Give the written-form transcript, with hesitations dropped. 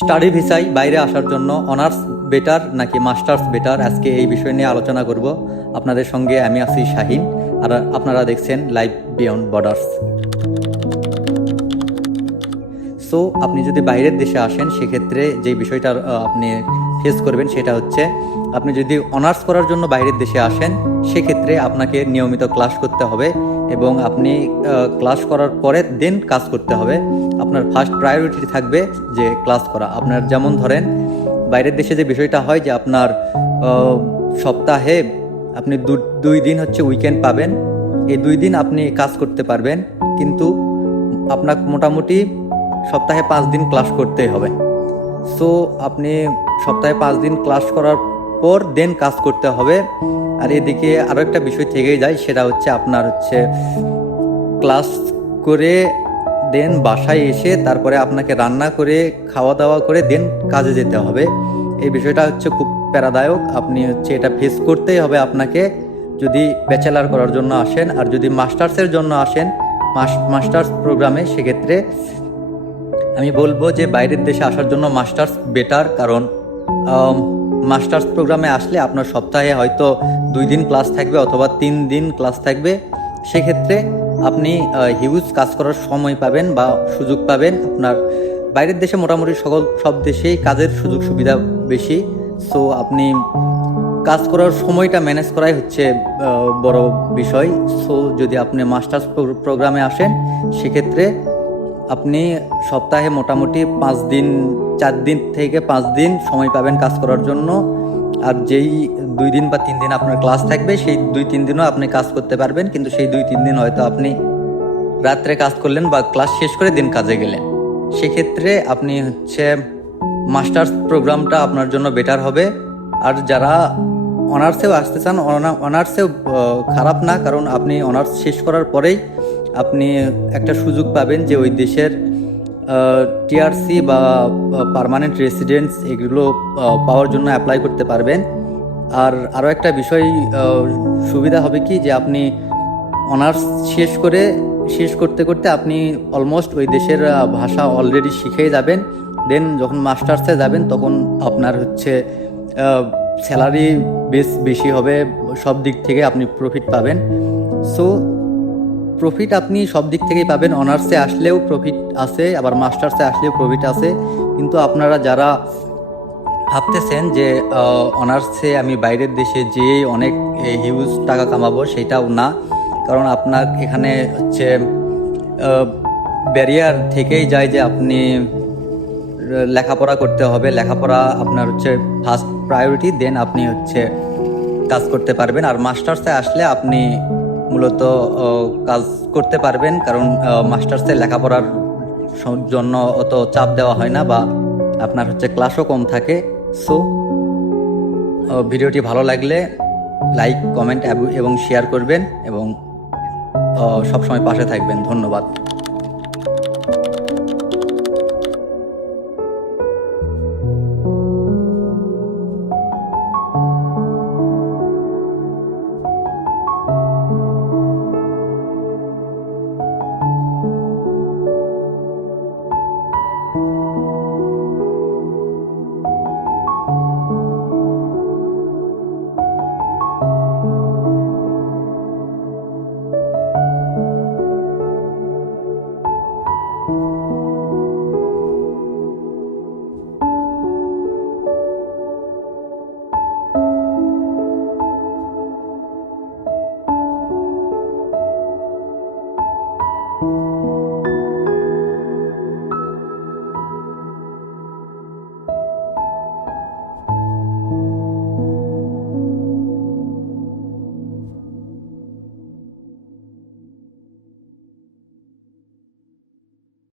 Study ভিসায় বাইরে আসার জন্য অনার্স বেটার নাকি মাস্টার্স বেটার, আজকে এই বিষয় নিয়ে আলোচনা করব। আপনাদের সঙ্গে আমি আছি শাহিন, আর আপনারা দেখছেন লাইভ বিয়ন্ড বর্ডার্স। সো আপনি যদি বাইরের দেশে আসেন, সেক্ষেত্রে যে বিষয়টা আপনি ফেস করবেন সেটা হচ্ছে, আপনি যদি অনার্স করার জন্য বাইরের দেশে আসেন, সেক্ষেত্রে আপনাকে নিয়মিত ক্লাস করতে হবে এবং আপনি ক্লাস করার পরে দেন কাজ করতে হবে। আপনার ফার্স্ট প্রায়োরিটি থাকবে যে ক্লাস করা। আপনার যেমন ধরেন বাইরের দেশে যে বিষয়টা হয় যে আপনার সপ্তাহে আপনি দুই দিন হচ্ছে উইকেন্ড পাবেন, এই 2 দিন আপনি কাজ করতে পারবেন, কিন্তু আপনার মোটামুটি সপ্তাহে 5 দিন ক্লাস করতেই হবে। সো আপনি সপ্তাহে 5 দিন ক্লাস করার পর দেন কাজ করতে হবে। আর এদিকে আরও একটা বিষয় থেকেই যায়, সেটা হচ্ছে আপনার ক্লাস করে দেন বাসায় এসে তারপরে আপনাকে রান্না করে খাওয়া দাওয়া করে দেন কাজে যেতে হবে। এই বিষয়টা খুব প্যারাদায়ক। আপনি এটা ফেস করতেই হবে আপনাকে যদি ব্যাচেলার করার জন্য আসেন। আর যদি মাস্টার্সের জন্য আসেন, মাস্টার্স প্রোগ্রামে, সেক্ষেত্রে আমি বলবো যে বাইরের দেশে আসার জন্য মাস্টার্স বেটার। কারণ মাস্টার্স প্রোগ্রামে আসলে আপনার সপ্তাহে হয়তো 2 দিন ক্লাস থাকবে অথবা 3 দিন ক্লাস থাকবে। সেক্ষেত্রে আপনি হিউজ কাজ করার সময় পাবেন বা সুযোগ পাবেন। আপনার বাইরের দেশে মোটামুটি সব দেশেই কাজের সুযোগ সুবিধা বেশি। সো আপনি কাজ করার সময়টা ম্যানেজ করাই হচ্ছে বড় বিষয়। সো যদি আপনি মাস্টার্স প্রোগ্রামে আসেন, সেক্ষেত্রে আপনি সপ্তাহে মোটামুটি 4 দিন থেকে 5 দিন সময় পাবেন কাজ করার জন্য। আর যেই 2 দিন বা 3 দিন আপনার ক্লাস থাকবে, সেই 2-3 দিনও আপনি কাজ করতে পারবেন, কিন্তু সেই 2-3 দিন হয়তো আপনি রাত্রে কাজ করলেন বা ক্লাস শেষ করে দিন কাজে গেলেন। সেক্ষেত্রে আপনি মাস্টার্স প্রোগ্রামটা আপনার জন্য বেটার হবে। আর যারা অনার্সেও আসতে চান, অনার্সেও খারাপ না, কারণ আপনি অনার্স শেষ করার পরেই আপনি একটা সুযোগ পাবেন যে ওই দেশের টিআরসি বা পার্মানেন্ট রেসিডেন্স এগুলো পাওয়ার জন্য অ্যাপ্লাই করতে পারবেন। আর আরও একটা বিষয় সুবিধা হবে কি, যে আপনি অনার্স শেষ করতে করতে আপনি অলমোস্ট ওই দেশের ভাষা অলরেডি শিখেই যাবেন। দেন যখন মাস্টার্সে যাবেন, তখন আপনার স্যালারি বেশি হবে, সব দিক থেকে আপনি প্রফিট পাবেন। সো প্রফিট আপনি সব দিক থেকেই পাবেন। অনার্সে আসলেও প্রফিট আছে, আবার মাস্টার্সে আসলেও প্রফিট আছে। কিন্তু আপনারা যারা ভাবতেছেন যে অনার্সে আমি বাইরের দেশে যেয়ে অনেক হিউজ টাকা কামাবো, সেটাও না। কারণ আপনার এখানে ব্যারিয়ার থেকেই যায় যে আপনি লেখাপড়া করতে হবে। লেখাপড়া আপনার ফার্স্ট প্রায়োরিটি, দেন আপনি কাজ করতে পারবেন। আর মাস্টার্সে আসলে আপনি মূলত কাজ করতে পারবেন, কারণ মাস্টার্সে লেখাপড়ার জন্য অত চাপ দেওয়া হয় না, বা আপনার ক্লাসও কম থাকে। সো ভিডিওটি ভালো লাগলে লাইক, কমেন্ট এবং শেয়ার করবেন এবং সবসময় পাশে থাকবেন। ধন্যবাদ।